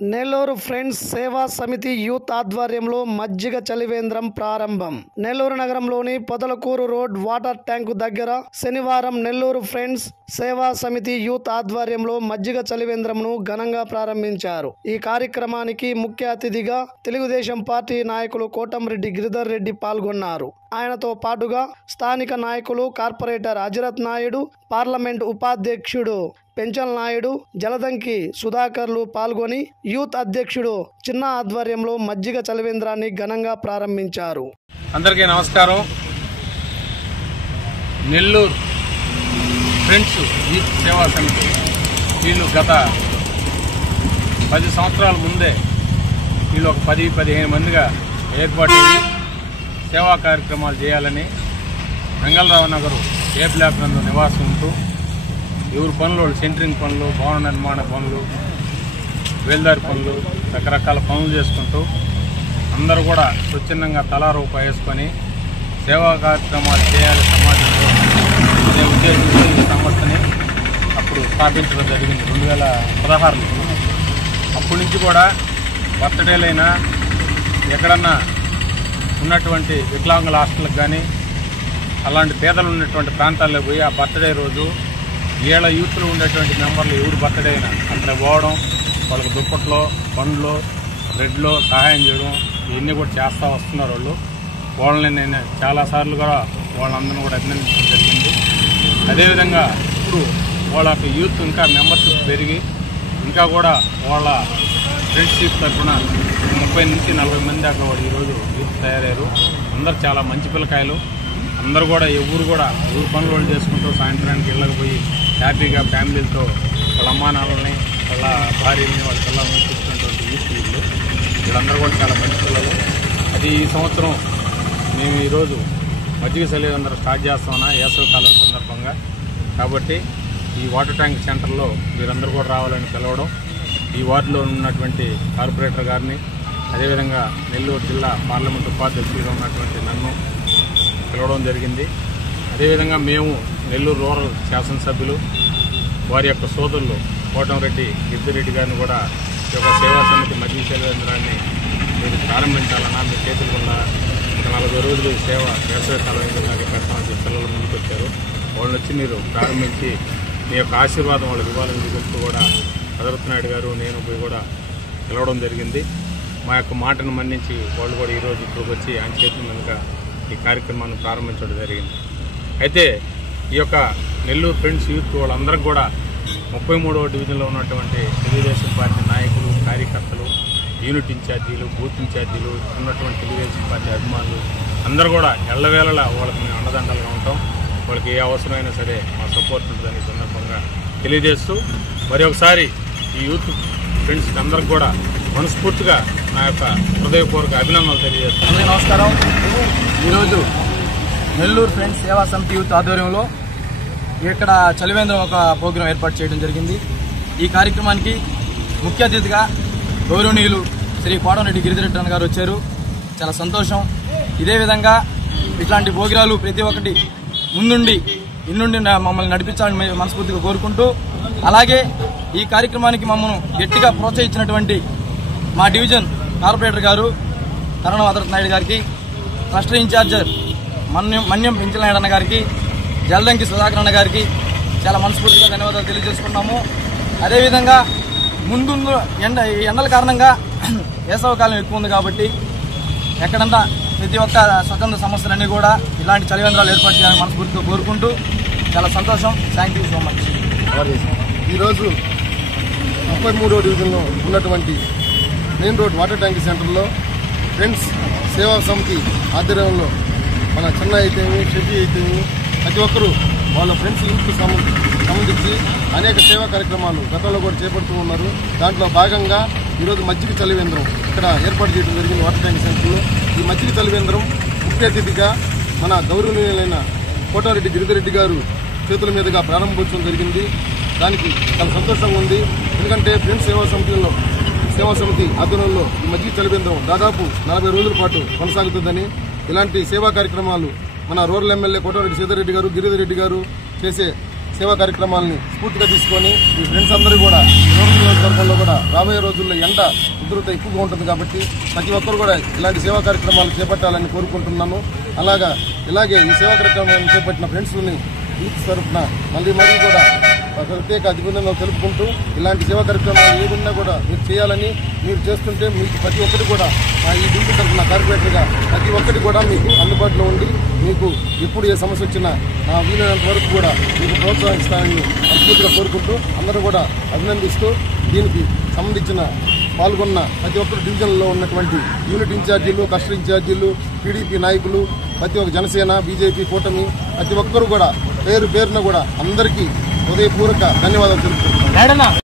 Nellore friends సేవా సమితి youth ఆధ్వర్యంలో మజ్జిగ చలివేంద్రం ప్రారంభం. నెల్లూరు నగరంలోని పొదలకూరు రోడ్ వాటర్ ట్యాంకు దగ్గర శనివారం నెల్లూరు ఫ్రెండ్స్ సేవా సమితి యూత్ ఆధ్వర్యంలో మజ్జిగ చలివేంద్రంను ఘనంగా ప్రారంభించారు. ఈ కార్యక్రమానికి ముఖ్య అతిథిగా తెలుగుదేశం పార్టీ నాయకులు కోటంరెడ్డి గిరిధర్ రెడ్డి పాల్గొన్నారు. ఆయనతో పాటుగా స్థానిక నాయకులు కార్పొరేటర్ అజరత్ నాయుడు, పార్లమెంట్ ఉపాధ్యక్షుడు పెంచల్ నాయుడు, జలదంకి సుధాకర్లు పాల్గొని యూత్ అధ్యక్షుడు చిన్న ఆధ్వర్యంలో మజ్జిగ చలివేంద్రాన్ని ఘనంగా ప్రారంభించారు. అందరికీ నమస్కారం. నెల్లూరు ఫ్రెండ్స్ యూత్ సేవా సమితి వీళ్ళు గత 10 సంవత్సరాల ముందే వీళ్ళు ఒక 10-15 మందిగా ఏర్పాటయ్యి సేవా కార్యక్రమాలు చేయాలని వెంగళరావు నగరు ఏ బ్లాక్ నందు నివాసం ఉంటూ ఎవరి పనులు సెంటరింగ్ పనులు, భవన నిర్మాణ పనులు, వేల్దారి పనులు, రకరకాల పనులు చేసుకుంటూ అందరూ కూడా స్వచ్ఛందంగా తలా రూపాయి వేసుకొని సేవా కార్యక్రమాలు చేయాలి సమాజంలో అనే ఉద్దేశంతో ఈ సంస్థని అప్పుడు స్థాపించడం జరిగింది 2016లో. అప్పటి నుంచి కూడా బర్త్డేలైనా ఎక్కడన్నా ఉన్నటువంటి వికలాంగుల హాస్టల్కి కానీ అలాంటి పేదలు ఉన్నటువంటి ప్రాంతాల్లో పోయి ఆ బర్త్డే రోజు ఏళ్ళ యూత్లో ఉండేటువంటి మెంబర్లు ఎవరు బర్త్డే అయినా అక్కడ పోవడం, వాళ్ళకి దుప్పట్లో, పండ్లు, బ్రెడ్లో సహాయం చేయడం ఇవన్నీ కూడా చేస్తూ వస్తున్నారు. వాళ్ళని నేను చాలాసార్లు కూడా వాళ్ళందరినీ కూడా అభినందించడం జరిగింది. అదేవిధంగా ఇప్పుడు వాళ్ళ యూత్ ఇంకా మెంబర్షిప్ పెరిగి ఇంకా కూడా వాళ్ళ ఫ్రెండ్షిప్ తరఫున 30 నుంచి 40 మంది దాకా కూడా ఈరోజు యూత్ తయారయ్యారు. అందరు చాలా మంచి పిల్లకాయలు. అందరూ కూడా ఎవరు పనులు వాళ్ళు చేసుకుంటూ సాయంత్రానికి ఇళ్ళకి పోయి హ్యాపీగా ఫ్యామిలీలతో వాళ్ళ అమ్మా నాన్నల్ని, వాళ్ళ భార్యని, వాళ్ళ పిల్లల్ని చూస్తున్నటువంటి యూత్ వీళ్ళందరూ కూడా చాలా మంచి పిల్లలు. అది ఈ సంవత్సరం మేము ఈరోజు మజ్జిగ చలివేంద్రం స్టార్ట్ చేస్తామన్నా వేసవికాలం సందర్భంగా. కాబట్టి ఈ వాటర్ ట్యాంక్ సెంటర్లో మీరందరూ కూడా రావాలని పిలవడం, ఈ వార్డులో ఉన్నటువంటి కార్పొరేటర్ గారిని, అదేవిధంగా నెల్లూరు జిల్లా పార్లమెంట్ ఉపాధ్యక్షుడిగా ఉన్నటువంటి నన్ను పిలవడం జరిగింది. అదేవిధంగా మేము నెల్లూరు రూరల్ శాసనసభ్యులు వారి యొక్క సోదరులు కోటంరెడ్డి గిరిధర్ గారిని కూడా ఈ యొక్క సేవా సమితి మజ్జిగ చలివేంద్రాన్ని మీరు ప్రారంభించాలన్నా మీ చేతులు ఉన్న ఒక 40 రోజులు సేవ వేసవి కాలంలో పెట్టాలని పిల్లలు ముందుకు వచ్చారు. వాళ్ళని వచ్చి మీరు ప్రారంభించి మీ యొక్క ఆశీర్వాదం వాళ్ళకి ఇవ్వాలని చెప్తూ కూడా అజరత్ నాయుడు గారు నేను పోయి కూడా పిలవడం జరిగింది. మా యొక్క మాటను మన్నించి వాళ్ళు కూడా ఈరోజు ఇక్కడికి వచ్చి ఆయన చేతుల మీదుగా ఈ కార్యక్రమాన్ని ప్రారంభించడం జరిగింది. అయితే ఈ యొక్క నెల్లూరు ఫ్రెండ్స్ యూత్ వాళ్ళందరికీ కూడా 33వ డివిజన్లో ఉన్నటువంటి తెలుగుదేశం పార్టీ నాయకులు, కార్యకర్తలు, యూనిట్ ఇన్ఛార్జీలు, బూత్ ఇన్ఛార్జీలు, ఉన్నటువంటి తెలుగుదేశం పార్టీ అభిమానులు అందరూ కూడా ఎల్లవేళలా వాళ్ళకి మేము అండదండలుగా ఉంటాం. వాళ్ళకి ఏ అవసరమైనా సరే మా సపోర్ట్ ఉంటుందని సందర్భంగా తెలియజేస్తూ మరి ఒకసారి ఈ యూత్ ఫ్రెండ్స్ అందరికి కూడా మనస్ఫూర్తిగా నా యొక్క హృదయపూర్వక అభినందనలు తెలియజేస్తాను. నమస్కారం. ఈరోజు నెల్లూరు ఫ్రెండ్స్ సేవా సమితి యూత్ ఆధ్వర్యంలో ఇక్కడ చలివేంద్రం ఒక ప్రోగ్రాం ఏర్పాటు చేయడం జరిగింది. ఈ కార్యక్రమానికి ముఖ్య అతిథిగా గౌరవనీయులు శ్రీ కోటంరెడ్డి గిరిధర్ రెడ్డి గారు వచ్చారు. చాలా సంతోషం. ఇదే విధంగా ఇట్లాంటి ప్రోగ్రాలు ప్రతి ఒక్కటి ముందుండి ఇన్నుండి మమ్మల్ని నడిపించాలని మనస్ఫూర్తిగా కోరుకుంటూ, అలాగే ఈ కార్యక్రమానికి మమ్మల్ని గట్టిగా ప్రోత్సహించినటువంటి మా డివిజన్ కార్పొరేటర్ గారు కరణం అజరత్ నాయుడు గారికి, క్లస్టర్ ఇన్ఛార్జర్ మన్యం పెంచల్ నాయుడు అన్న గారికి, జలదంకి సుధాకర్ అన్న గారికి చాలా మనస్ఫూర్తిగా ధన్యవాదాలు తెలియజేసుకున్నాము. అదేవిధంగా ముందు ఎండల కారణంగా వేసవికాలం ఎక్కువ ఉంది కాబట్టి ఎక్కడంతా ప్రతి ఒక్క స్వతంత్ర సంస్థలన్నీ కూడా ఇలాంటి చలివేంద్రాలు ఏర్పాటు చేయాలని మనస్ఫూర్తిగా కోరుకుంటూ చాలా సంతోషం. Thank you so much. ఈరోజు 33వ డివిజన్లో ఉన్నటువంటి మెయిన్ రోడ్ వాటర్ ట్యాంక్ సెంటర్లో ఫ్రెండ్స్ సేవా సమితి ఆధ్వర్యంలో మన చిన్న అయితేమి, షెడ్డి అయితేమి ప్రతి ఒక్కరూ వాళ్ళ ఫ్రెండ్స్ యూత్కు సంబంధించి అనేక సేవా కార్యక్రమాలు గతంలో కూడా చేపడుతూ ఉన్నారు. దాంట్లో భాగంగా ఈరోజు మజ్జిగ చలివేంద్రం ఇక్కడ ఏర్పాటు చేయడం జరిగింది వాటర్ ట్యాంక్ సెంటర్లో. ఈ మజ్జిగ చలివేంద్రం ముఖ్య అతిథిగా మన గౌరవనీయులైన కోటంరెడ్డి గిరిధర్ రెడ్డి గారు చేతుల మీదుగా ప్రారంభోత్సవం జరిగింది. దానికి చాలా సంతోషంగా ఉంది. ఎందుకంటే ఫ్రెండ్స్ సేవా సమితి ఆధ్వర్యంలో ఈ మజ్జిగ చలివేంద్రం దాదాపు 40 రోజుల పాటు కొనసాగుతుందని, ఇలాంటి సేవా కార్యక్రమాలు మన రూరల్ ఎమ్మెల్యే కోటంరెడ్డి గిరిధర్ రెడ్డి గారు చేసే సేవా కార్యక్రమాలని స్ఫూర్తిగా తీసుకొని మీ ఫ్రెండ్స్ అందరూ కూడా నియోజకవర్గంలో కూడా రాబోయే రోజుల్లో ఎండ ఉధృత ఎక్కువగా ఉంటుంది కాబట్టి ప్రతి ఒక్కరు కూడా ఇలాంటి సేవా కార్యక్రమాలు చేపట్టాలని కోరుకుంటున్నాను. ఇలాగే ఈ సేవా కార్యక్రమాలను చేపట్టిన ఫ్రెండ్స్ని యూత్ తరఫున మళ్ళీ కూడా ప్రత్యేక అభినందనలు తెలుపుకుంటూ ఇలాంటి సేవా కార్యక్రమాలు ఏదున్నా కూడా మీరు చేయాలని, మీరు చేస్తుంటే మీకు ప్రతి ఒక్కటి కూడా ఈ డివిజన్ తరఫున కార్పొరేటర్గా ప్రతి ఒక్కటి కూడా మీకు అందుబాటులో ఉండి మీకు ఎప్పుడు ఏ సమస్య వచ్చినా నా వీలైనంత వరకు కూడా మీకు ప్రోత్సహిస్తానని మనస్ఫూర్తిగా కోరుకుంటూ అందరూ కూడా అభినందిస్తూ దీనికి సంబంధించిన పాల్గొన్న ప్రతి ఒక్కరు డివిజన్లో ఉన్నటువంటి యూనిట్ ఇన్ఛార్జీలు, క్లస్టర్ ఇన్ఛార్జీలు, టీడీపీ నాయకులు, ప్రతి ఒక్క జనసేన, బీజేపీ కూటమి ప్రతి ఒక్కరు కూడా పేరున కూడా అందరికీ హృదయపూర్వక ధన్యవాదాలు తెలుపుతున్నాను.